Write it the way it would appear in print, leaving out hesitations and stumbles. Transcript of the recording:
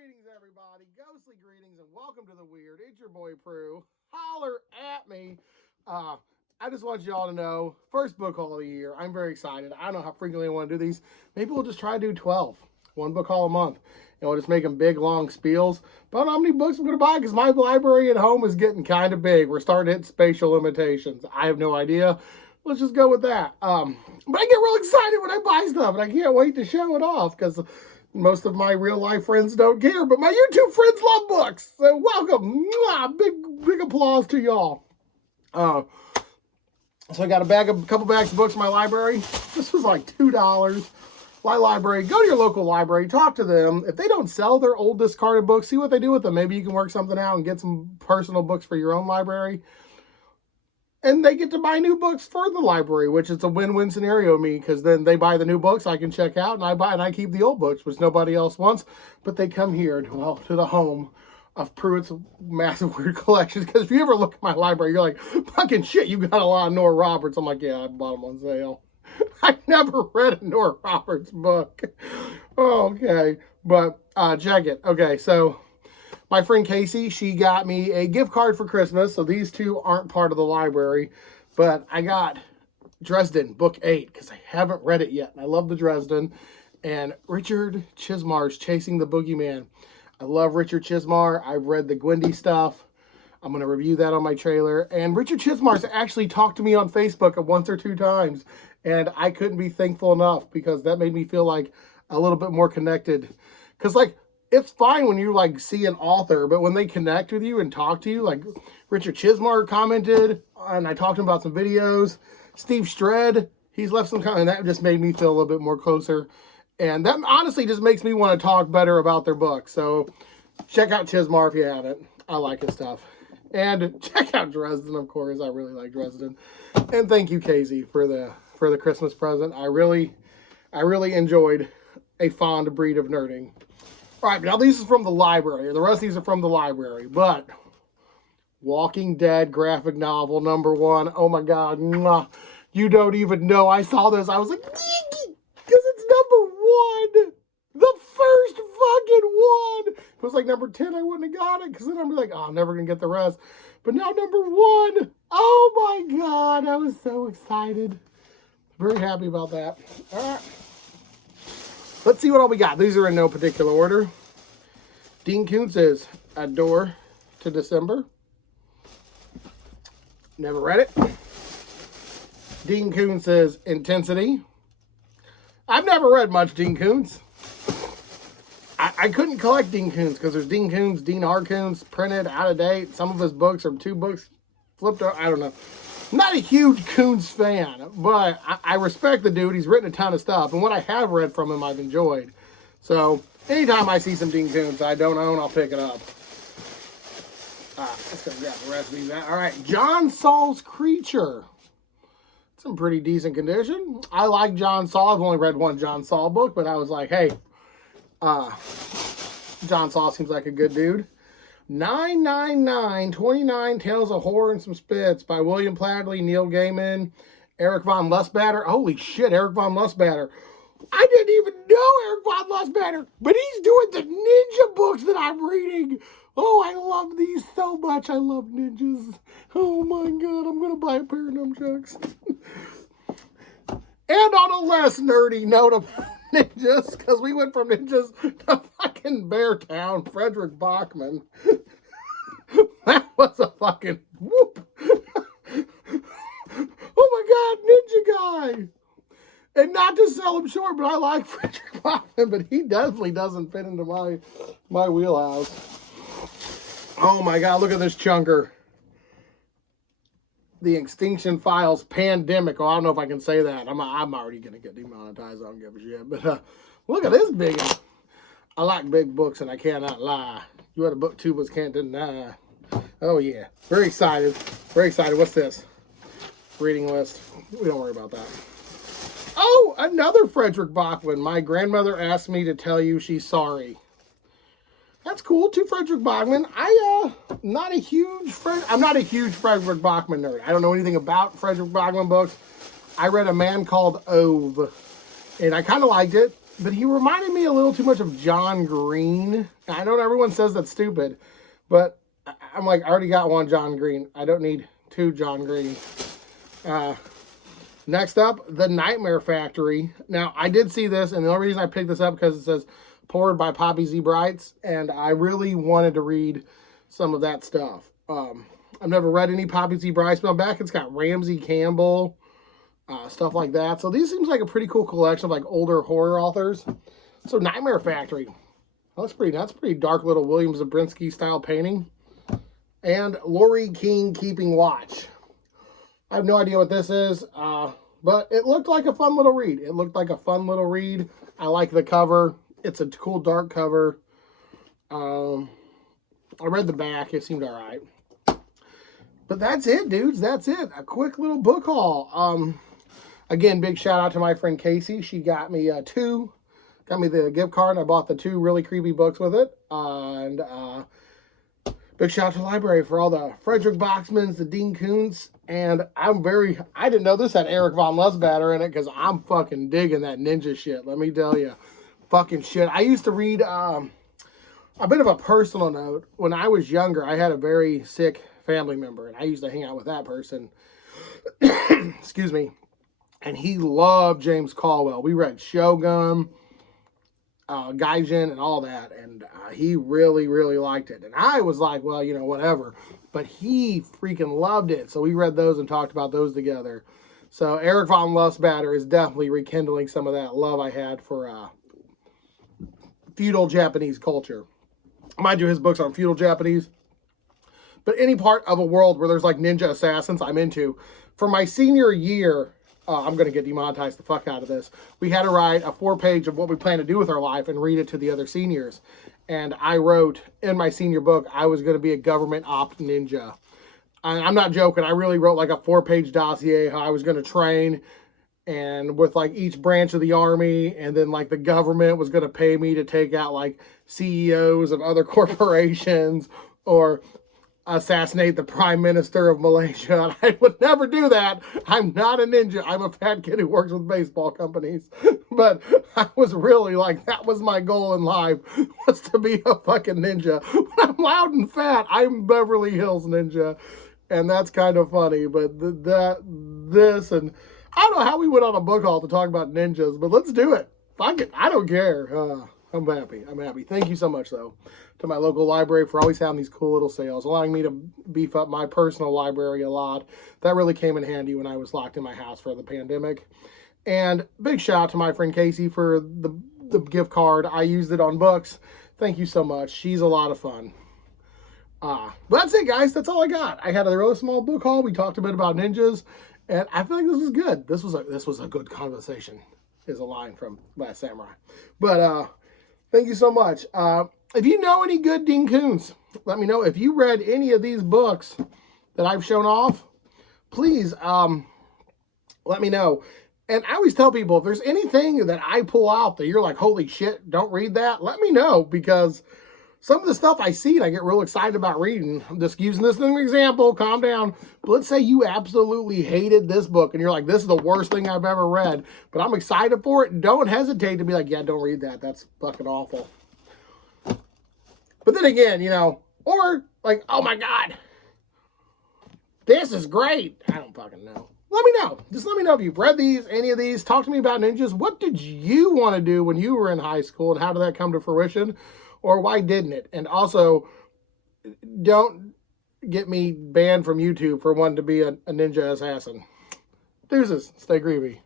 Greetings, everybody. Ghostly greetings, and welcome to the Weird. It's your boy Prue. Holler at me. I just want you all to know, first book haul of the year. I'm very excited. I don't know how frequently I want to do these. Maybe we'll just try to do 12. One book haul a month. And we'll just make them big, long spiels. But I don't know how many books I'm going to buy because my library at home is getting kind of big. We're starting to hit spatial limitations. I have no idea. Let's just go with that. But I get real excited when I buy stuff, and I can't wait to show it off because most of my real life friends don't care, but my YouTube friends love books. So welcome. Mwah, big applause to y'all. So I got a couple bags of books in my library. This was like $2. My library, go to your local library, talk to them. If they don't sell their old discarded books, see what they do with them. Maybe you can work something out and get some personal books for your own library. And they get to buy new books for the library, which is a win-win scenario to me, because then they buy the new books I can check out, and I keep the old books, which nobody else wants. But they come here to the home of Pruitt's massive weird collections. Because if you ever look at my library, you're like, fucking shit, you got a lot of Nora Roberts. I'm like, yeah, I bought them on sale. I never read a Nora Roberts book. Okay, but check it. Okay, so my friend Casey, she got me a gift card for Christmas. So these two aren't part of the library. But I got Dresden, book 8, because I haven't read it yet. And I love the Dresden. And Richard Chismar's Chasing the Boogeyman. I love Richard Chismar. I've read the Gwendy stuff. I'm going to review that on my trailer. And Richard Chismar's actually talked to me on Facebook once or two times. And I couldn't be thankful enough, because that made me feel like a little bit more connected. Because, like, it's fine when you, like, see an author, but when they connect with you and talk to you, like Richard Chismar commented, and I talked to him about some videos. Steve Stred, he's left some comment, and that just made me feel a little bit more closer. And that honestly just makes me want to talk better about their book. So check out Chismar if you haven't. I like his stuff. And check out Dresden, of course. I really like Dresden. And thank you, Casey, for the Christmas present. I really enjoyed a fond breed of nerding. All right, now these are from the library. The rest of these are from the library. But Walking Dead graphic novel #1. Oh my God. Mwah. You don't even know. I saw this. I was like, because it's #1. The first fucking one. If it was like number 10, I wouldn't have got it. Because then I'm like, oh, I'm never going to get the rest. But now #1. Oh my God. I was so excited. Very happy about that. All right. Let's see what all we got. These are in no particular order. Dean Koontz's A Door to December. Never read it. Dean Koontz's Intensity. I've never read much Dean Koontz. I couldn't collect Dean Koontz because there's Dean Koontz, Dean R. Koontz, printed, out of date. Some of his books are 2 books flipped over. I don't know. Not a huge Koontz fan, but I respect the dude. He's written a ton of stuff, and what I have read from him, I've enjoyed. So anytime I see some Dean Koontz I don't own, I'll pick it up. Let's go grab the rest of these. All right, John Saul's Creature. It's in pretty decent condition. I like John Saul. I've only read one John Saul book, but I was like, hey, John Saul seems like a good dude. 999, 29 Tales of Horror and Some Spits by William Pladley, Neil Gaiman, Eric von Lustbader. Holy shit, Eric von Lustbader. I didn't even know Eric von Lustbader, but he's doing the ninja books that I'm reading. Oh, I love these so much. I love ninjas. Oh my God, I'm going to buy a pair of nunchucks. And on a less nerdy note about ninjas, because we went from ninjas to fucking Beartown, Frederick Bachman. That was a fucking whoop. Oh my God, Ninja Guy. And not to sell him short, but I like Frederick Bachman, but he definitely doesn't fit into my wheelhouse. Oh my God, look at this chunker. The Extinction Files Pandemic. Oh, I don't know if I can say that. I'm already going to get demonetized. I don't give a shit. But look at this big one. I like big books, and I cannot lie. You had a book too, but can't deny. Oh, yeah. Very excited. Very excited. What's this? Reading list. We don't worry about that. Oh, another Frederick Bachman. My grandmother asked me to tell you she's sorry. That's cool. 2 Frederick Bachman. I'm not a huge Frederick Bachman nerd. I don't know anything about Frederick Bachman books. I read A Man Called Ove, and I kind of liked it. but he reminded me a little too much of John Green. I know everyone says that's stupid, but I'm like, I already got one John Green. I don't need two John Green. Next up, The Nightmare Factory. Now, I did see this, and the only reason I picked this up because it says poured by Poppy Z. Brights, and I really wanted to read some of that stuff. I've never read any Poppy Z. Brights, but on back it's got Ramsey Campbell, stuff like that. So these seems like a pretty cool collection of like older horror authors. So Nightmare Factory. That's pretty dark little William Zabriskie style painting. And Laurie King Keeping Watch. I have no idea what this is, but it looked like a fun little read. I like the cover. It's a cool dark cover. I read the back. It seemed all right. But that's it, dudes. That's it. A quick little book haul. Again, big shout out to my friend Casey. She got me got me the gift card. And I bought the 2 really creepy books with it. And big shout out to the library for all the Frederick Boxmans, the Dean Koontz. And I didn't know this had Eric von Lustbader in it because I'm fucking digging that ninja shit. Let me tell you. Fucking shit. I used to read, a bit of a personal note. When I was younger, I had a very sick family member, and I used to hang out with that person. Excuse me. And he loved James Caldwell. We read Shogun, Gaijin, and all that, and he really, really liked it. And I was like, well, you know, whatever. But he freaking loved it. So we read those and talked about those together. So Eric von Lustbader is definitely rekindling some of that love I had for feudal Japanese culture. Mind you, his books on feudal Japanese. But any part of a world where there's like ninja assassins, I'm into. For my senior year, I'm going to get demonetized the fuck out of this. We had to write a 4-page of what we plan to do with our life and read it to the other seniors. And I wrote in my senior book, I was going to be a government op ninja. I'm not joking. I really wrote like a 4-page dossier how I was going to train, and with like each branch of the army, and then like the government was going to pay me to take out like CEOs of other corporations or assassinate the prime minister of Malaysia. I would never do that. I'm not a ninja. I'm a fat kid who works with baseball companies. But I was really like, that was my goal in life, was to be a fucking ninja. When I'm loud and fat, I'm Beverly Hills Ninja. And that's kind of funny. But this, and I don't know how we went on a book haul to talk about ninjas, but let's do it. Fuck it. I don't care. I'm happy. Thank you so much, though, to my local library for always having these cool little sales, allowing me to beef up my personal library a lot. That really came in handy when I was locked in my house for the pandemic. And big shout out to my friend Casey for the gift card. I used it on books. Thank you so much. She's a lot of fun. But that's it, guys. That's all I got. I had a really small book haul. We talked a bit about ninjas, and I feel like this was good. This was a good conversation, is a line from Last Samurai. But thank you so much. If you know any good Dean Koontz, let me know. If you read any of these books that I've shown off, please let me know. And I always tell people, if there's anything that I pull out that you're like, holy shit, don't read that, let me know, because some of the stuff I see and I get real excited about reading. I'm just using this as an example. Calm down. But let's say you absolutely hated this book and you're like, this is the worst thing I've ever read, but I'm excited for it. Don't hesitate to be like, yeah, don't read that. That's fucking awful. But then again, you know, or like, oh my God, this is great. I don't fucking know. Let me know. Just let me know if you've read these, any of these. Talk to me about ninjas. What did you want to do when you were in high school, and how did that come to fruition? Or why didn't it? And also, don't get me banned from YouTube for wanting to be a ninja assassin. Deuces. Stay groovy.